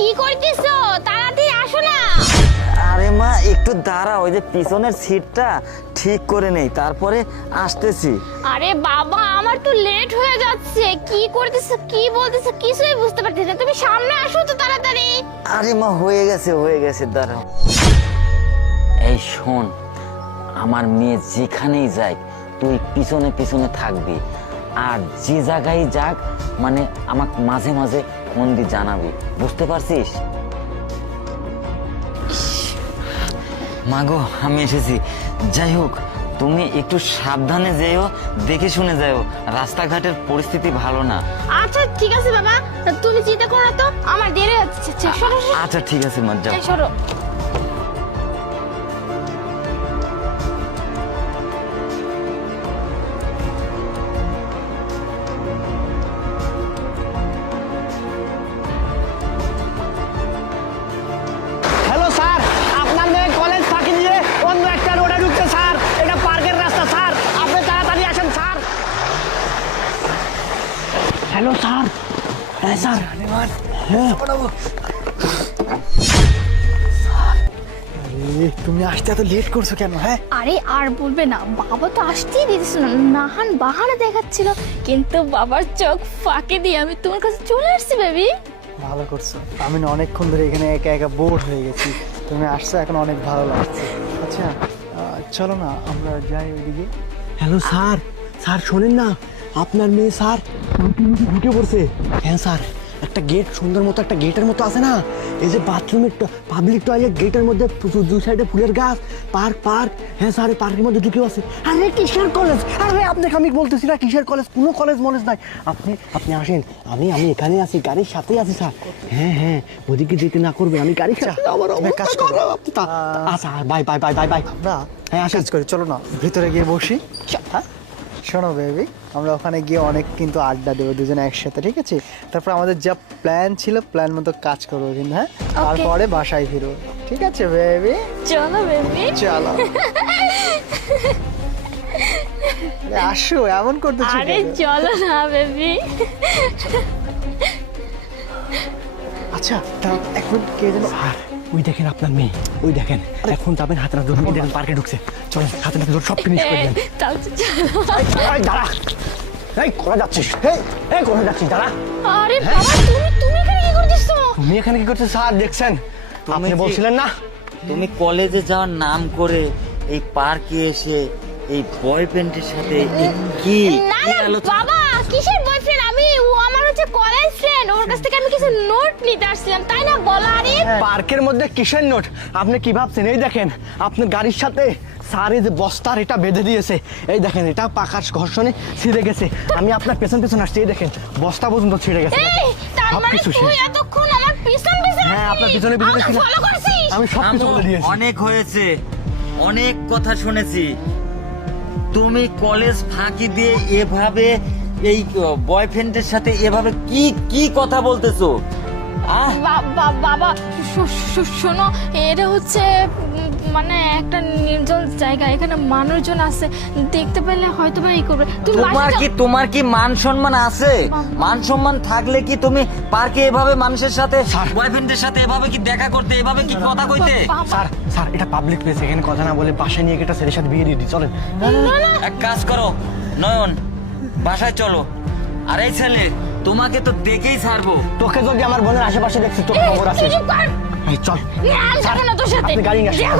কি করতেছো? তাড়াতাড়ি আসো না। আরে মা একটু দাঁড়া, ওই যে পিছনের সিটটা ঠিক করে নেই, তারপরে আসতেছি। আরে বাবা, আমার তো লেট হয়ে যাচ্ছে। কি করতেছো, কি বলতেছো, কিছুই বুঝতে পারতেছি না। তুমি সামনে আসো তো তাড়াতাড়ি। আরে মা হয়ে গেছে, দাঁড়াও। এই শোন, আমার মেয়ে যেখানেই যাক তুই পিছনে পিছনে থাকবি, আর যে জায়গায় যাক মানে আমাকে মাঝে মাঝে ফোন দিয়ে জানাবি, বুঝতে পারছিস? মাগো আমি এসেছি। যাই হোক, তুমি একটু সাবধানে যেও, দেখে শুনে যাও, রাস্তাঘাটের পরিস্থিতি ভালো না। আচ্ছা ঠিক আছে বাবা, তুমি চিন্তা করো না তো, আমার দেরি হচ্ছে। সরো সরো। আচ্ছা ঠিক আছে মা, যাও। এই সরো। হ্যালো স্যার, আপনার মেয়ে কলেজ ফাঁকি দিয়ে অন্য একটা রোডে ঢুকছে স্যার। এটা পার্কের রাস্তা স্যার, আপনি তাড়াতাড়ি আসেন স্যার। Hello sir. হ্যাঁ স্যার। হ্যাঁ তুমি আসতে এত লেট করছো কেন? হ্যাঁ আরে আর বলবে না, বাবা তো আসতেই দিতেছিল না, নাহান বাহানা দেখাচ্ছিল, কিন্তু বাবার চোখ ফাঁকি দিয়ে আমি তোমার কাছে চলে আসছি বেবি। ভালো করছো। আমি না অনেকক্ষণ ধরে এখানে একা একা বোর হয়ে গেছি, তুমি আসছো এখন অনেক ভালো লাগছে। আচ্ছা চলো না আমরা যাই ওইদিকে। হ্যালো স্যার, স্যার শোনেন না, আপনার মেয়ে স্যার ঢুকে পড়ছে। হ্যাঁ স্যার, একটা গেট সুন্দর মতো একটা গেটের মতো আছে না, এই যে বাথরুমের পাবলিক টয়লেট, গেটের মধ্যে দুই সাইডে ফুলের গাছ, পার্ক। হ্যাঁ স্যার, পার্কের মধ্যে ঢুকে আছে। আরে কিসের কলেজ? আরে আপনাকে আমি বলতেছি না কিসের কলেজ, কোনো কলেজ মলেজ নাই। আপনি আসেন, আমি এখানে আছি, গাড়ির সাথেই আছি স্যার। হ্যাঁ ওদিকে যেতে না করবে, আমি গাড়ির সাথে। আচ্ছা বাই। আমরা হ্যাঁ কাজ করি, চলো না ভিতরে গিয়ে বসি। হ্যাঁ শোনো বেবি, আমরা ওখানে গিয়ে অনেক কিন্তু আড্ডা দেবো দুজনে একসাথে, ঠিক আছে? তারপর আমাদের যা প্ল্যান ছিল প্ল্যান মতো কাজ করবো কিন্তু। হ্যাঁ তারপরে বাসায় ফিরবো, ঠিক আছে বেবি? চলো বেবি, চলো। আসো, এমন করতেছো আরে কেন? চলো না বেবি। আচ্ছা তা এক মিনিট, কে যেন ওই দেখেন আপনার মেয়ে, ওই দেখেন এখন যাবেন হাতে না ধরে, দেখেন পার্কে ঢুকছে। চলেন হাতে না ধরে সব ফিনিশ করে দেন। তাহলে চলো। দাঁড়া, এই কোথায় যাচ্ছিস? এই কোথায় যাচ্ছিস? দাঁড়া। আরে বাবা, তুমি এখানে কি করতেছো? তুমি এখানে কি করছো স্যার? দেখছেন আপনি বলছিলেন না তুমি কলেজে যাওয়ার নাম করে এই পার্কে এসে এই বয়ফ্রেন্ডের সাথে কি না বাবা, কিসের বয়ফ্রেন্ড? ও আমার হচ্ছে কলেজ ফ্রেন্ড, ওর কাছ থেকে আমি কিছু নোট নিতে আসছিলাম, তাই না বলো? আরে পার্কের মধ্যে কিসের নোট? আপনি কি ভাবছেন? এই দেখেন আপনার গাড়ির সাথে স্যার এই যে বস্তার এটা বেঁধে দিয়েছে, এই দেখেন এটা পাকার ঘর্ষণে ছিঁড়ে গেছে। আমি আপনার পেছন আসছি, এই দেখেন বস্তা পর্যন্ত ছিঁড়ে গেছে। এই তার মানে সবকিছু তুই শেষ। এতক্ষণ আমার পিছন হ্যাঁ আপনার পিছনে আমাকে ছিলাম। ফলো করছিস? আমি সব কিছু বলে দিয়েছি। অনেক হয়েছে, অনেক কথা শুনেছি। তুমি কলেজ ফাঁকি দিয়ে এভাবে এই বয়ফ্রেন্ডের সাথে এভাবে কি কথা বলতেছো? বাবা শোনো, এটা হচ্ছে মানে একটা নির্জন জায়গা, এখানে মানুষজন আছে, দেখতে পেলে হয়তো বা এই করবে। তোমার কি মান সম্মান আছে? মান সম্মান থাকলে কি তুমি পার্কে এভাবে মানুষের সাথে, বয়ফ্রেন্ডের সাথে এভাবে কি দেখা করতে, এভাবে কি কথা কইতে? স্যার এটা পাবলিক প্লেস, এখানে কথা না বলে বাসায় নিয়ে একটা ছেলের সাথে বিয়ে দিয়ে দিই, চলেন। এক কাজ করো নয়ন, বাসায় চলো। আর এই ছেলে তোমাকে তো দেখেই ছাড়বো। তোকে যদি আমার বোনের আশেপাশে দেখছি তোর খবর আছে। এই চল, তোর সাথে আপনি গাড়ি নিয়ে আসুন।